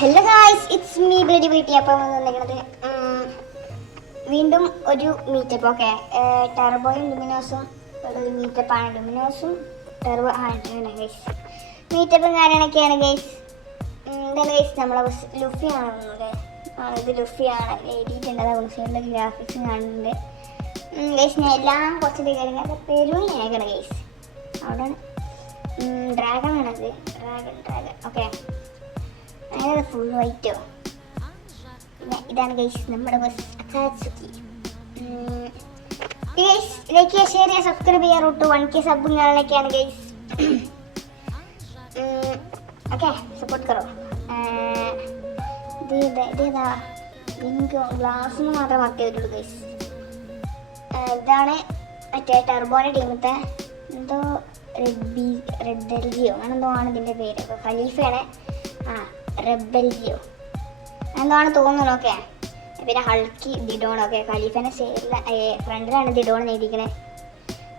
Hello guys, it's me bloody ബ്രിറ്റി. അപ്പം വന്നിരിക്കുന്നത് വീണ്ടും ഒരു മീറ്റപ്പ്. ഓക്കെ, ടെർബോയും ലുമിനോസും ഒരു മീറ്റപ്പാണ്. ലുമിനോസും ടെർബോ ഗൈസ് മീറ്റപ്പും കാര്യങ്ങളൊക്കെയാണ് ഗൈസ്. എന്താണ് ഗൈസ്, നമ്മളെ ലുഫിയാണ് അല്ലേ? ഇത് ലുഫിയാണ് എഴുതിയിട്ടുണ്ട്. അത് ലുഫിയുടെ ഗ്രാഫിക്സും കാണുന്നുണ്ട് ഗൈസ്. ഞാൻ എല്ലാം കുറച്ചിട്ട് കഴിഞ്ഞാൽ പെരും ഏകണം ഗൈസ്. അവിടെ ഡ്രാഗൺ ആണത്, ഡ്രാഗൺ. ഓക്കെ, അങ്ങനെ ഫുൾ വൈറ്റോ. പിന്നെ ഇതാണ് ഗൈസ് നമ്മുടെ ബസ് അക്കാസുക്കി. ഗൈസ് ലൈക്ക് ചെയ്യുക, ഷെയർ ചെയ്യുക, സബ്സ്ക്രൈബ് ചെയ്യുക. റൂട്ട് 1K സബും കാര്യങ്ങളൊക്കെയാണ് ഗൈസ്. Okay, support കറോ. ഇതേതാ എനിക്ക് ഗ്ലാസ്സിന് മാത്രം വർക്ക് ചെയ്തിട്ടുള്ളൂ ഗൈസ്. ഇതാണ് മറ്റേ ടെർബോൻ്റെ ടീമത്തെ എന്തോ റെഡ് ബെൽജിയോ അങ്ങനെ എന്തോ ആണ് ഇതിൻ്റെ പേര്. ഖലീഫയാണ്. റെബെൽജിയോ എന്താണ് തോന്നുന്നു. ഓക്കെ, പിന്നെ ഹൾക്കി ദിഡോൺ. ഓക്കെ, ഖലീഫേൻ്റെ ഫ്രണ്ടിലാണ് ദിഡോൺ എഴുതിക്കണേ.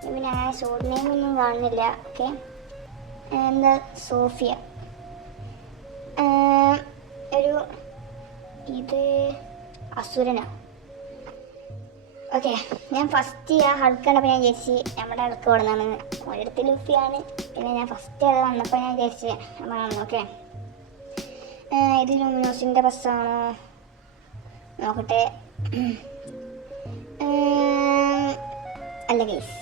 പിന്നെ അങ്ങനെ ഷോർട്ട് നെയിം ഒന്നും കാണുന്നില്ല. ഓക്കെ, എന്താ സോഫിയ. ഒരു ഇത് അസുരനോ. ഓക്കെ, ഞാൻ ഫസ്റ്റ് ആ ഹൾക്ക് കണ്ടപ്പോൾ ഞാൻ വിചാരിച്ച് നമ്മുടെ ഹൾക്ക് കൊടുന്നാണ്. ഒരിടത്ത് ലുഫിയാണ്. പിന്നെ ഞാൻ ഫസ്റ്റ് അത് വന്നപ്പോൾ ഞാൻ വിചാരിച്ച് നമ്മളാണ്. ഓക്കെ, ഇത് ലുമിനോസിൻ്റെ ബസ്സാണോ നോക്കട്ടെ. അല്ല ഗൈസ്,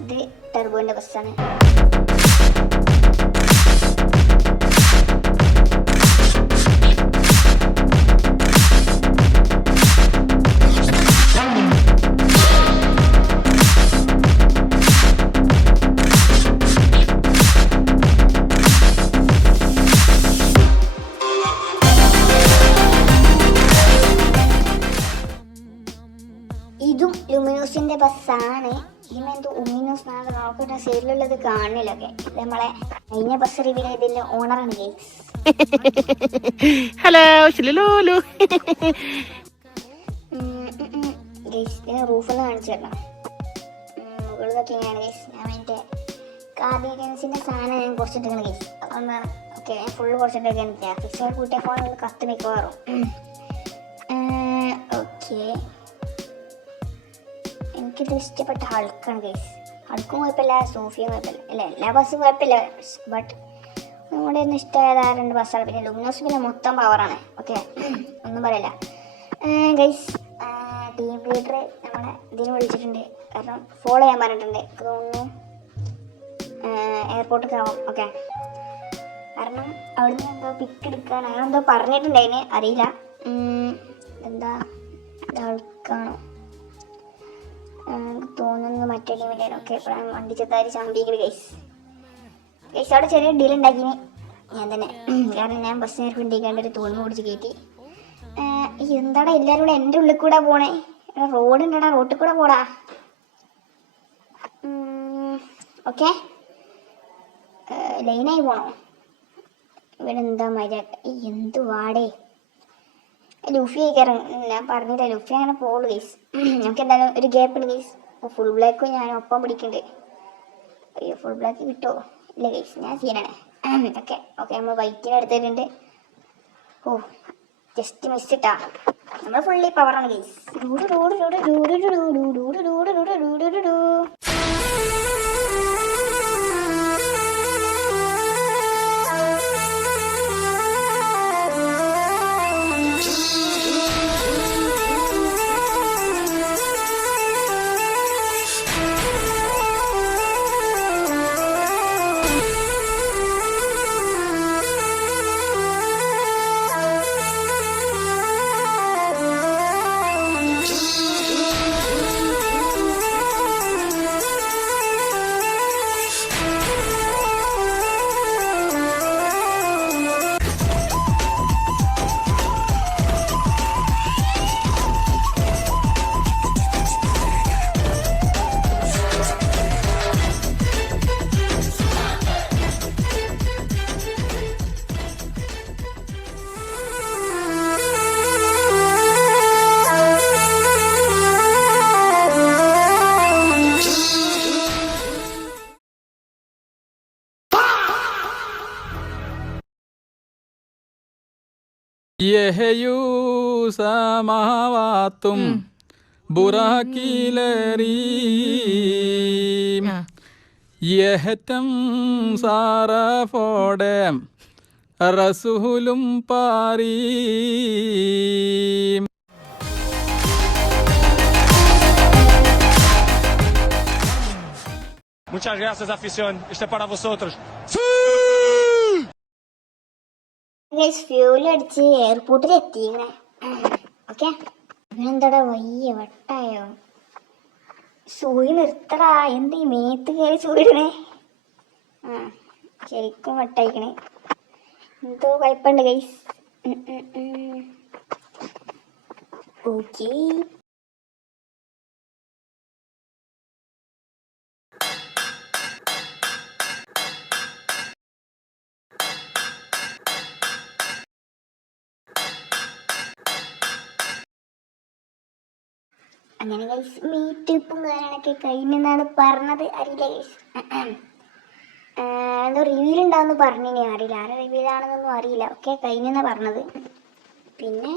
ഇത് ടെർബോൻ്റെ ബസ്സാണ്. ഇതും ലുമിനോസിന്റെ ബസ്സാണ്. ഇതിനെന്തോ ഉമിനോസ് നോക്കിയിട്ട് സൈഡിലുള്ളത് കാണില്ല. ഓക്കെ, ഇത് നമ്മളെ കഴിഞ്ഞ ബസ് റിവ്യൂ ചെയ്തതിന്റെ ഓണറാണ് ഗൈസ്. ഹലോ ഗൈസ്, ഇതിന് റൂഫൊന്ന് കാണിച്ചു തരണം. മുകളിലൊക്കെ ഇങ്ങനെയാണ് ഗൈസ്. ഞാൻ എൻ്റെ കാർഡിയൻസിന്റെ സാധനം ഞാൻ കുറച്ചിട്ടിരിക്കണം ഗൈസ്. അതൊന്നാണ്. ഓക്കെ, ഞാൻ ഫുള്ള് കുറച്ചിട്ടൊക്കെയാണ്. ഗ്രാഫിക്സ് കൂട്ടിയ ഫോൺ കത്ത് മിക്കവാറും. ഓക്കെ, എനിക്കിത് ഇഷ്ടപ്പെട്ട ഹൾക്കാണ് ഗൈസ്. ഹൾക്കും കുഴപ്പമില്ല, സോഫിയും കുഴപ്പമില്ല. അല്ല, എല്ലാ ബസ്സും കുഴപ്പമില്ല. ബട്ട് നമ്മുടെ ഒന്ന് ഇഷ്ടമായത് ആ രണ്ട് ബസ്സാണ്. പിന്നെ ലുമിനോസ് പിന്നെ മൊത്തം പവറാണ്. ഓക്കെ, ഒന്നും പറയില്ല ഗൈസ്. ടീം ലീഡർ നമ്മളെ ഇതിന് വിളിച്ചിട്ടുണ്ട്. കാരണം ഫോളോ ചെയ്യാൻ പറഞ്ഞിട്ടുണ്ട്. തോന്നുന്നു എയർപോർട്ടിൽ ആവും. ഓക്കെ, കാരണം അവിടുന്ന് എന്തോ പിക്ക് എടുക്കാൻ അങ്ങനെ എന്തോ പറഞ്ഞിട്ടുണ്ടായിന്, അറിയില്ല. എന്താ ഹൾക്കാണോ തോന്നുന്നു, മറ്റേ ടീമിലാണ്. ഓക്കെ, വണ്ടി ചെറുതായി ചാമ്പിക്കൽ ഗൈസ്. അവിടെ ചെറിയ ഡീൽ ഉണ്ടാക്കിന് ഞാൻ തന്നെ. കാരണം ഞാൻ ബസ് നേർക്ക് വണ്ടിക്കാണ്ട് ഒരു തോന്നി ഓടിച്ച് കയറ്റി. എന്താടാ എല്ലാവരും കൂടെ എൻ്റെ ഉള്ളിൽ കൂടെ പോണേ? റോഡ് ഉണ്ടടാ, റോട്ടിൽ കൂടെ പോടാ. ഓക്കെ, ലൈനായി പോണോ? ഇവിടെ എന്താ മര്യാദ? എന്ത് വാടേ ലുഫി കയറും. ഞാൻ പറഞ്ഞില്ല, ലുഫി അങ്ങനെ പോകുള്ളൂ ഗൈസ്. നമുക്ക് എന്തായാലും ഒരു ഗ്യാപ്പ് ഉണ്ട് ഗൈസ്. ഫുൾ ബ്ലാക്കും ഞാൻ ഒപ്പം പിടിക്കുന്നുണ്ട്. അയ്യോ, ഫുൾ ബ്ലാക്ക് കിട്ടുമോ? ഇല്ല ഗൈസ്, ഞാൻ സീനാണ്. ഓക്കെ, നമ്മൾ വൈറ്റിന് എടുത്തിട്ടുണ്ട്. ഓ, ജസ്റ്റ് മിസ് ഇട്ടാ. നമ്മൾ ഫുള്ളി പവറാണ് ഗൈസ്. യഹയൂ സമാവാത്തും ബുറാക്കിലേറീം യഹറ്റം സാറഫോടെ റസൂലും പാരീം. Muchas gracias, afición. Este es para vosotros. Fuel അടിച്ച് എയർപോർട്ടിൽ എത്തിക്കണേ. ഓക്കെ, എന്താടാ വയ്യ വട്ടായോ? സൂയി നിർത്തടാ, എന്ത് ഈ മേത്ത് കയറി സൂയിടണേ? ശരിക്കും വട്ടായിക്കണേ. എന്തോ കുഴപ്പമുണ്ട് ഗൈസ്. ഓക്കേ, അങ്ങനെ ഗൈസ് മീറ്റപ്പും കാര്യങ്ങളൊക്കെ കഴിഞ്ഞെന്നാണ് പറഞ്ഞത്. അറിയില്ല ഗൈസ്, എന്തോ റിവ്യൂൽ ഉണ്ടാവുമെന്ന് പറഞ്ഞിനി. അറിയില്ല ആരെ റിവ്യൂലാണെന്നൊന്നും അറിയില്ല. ഓക്കെ, കഴിഞ്ഞെന്നാണ് പറഞ്ഞത്. പിന്നെ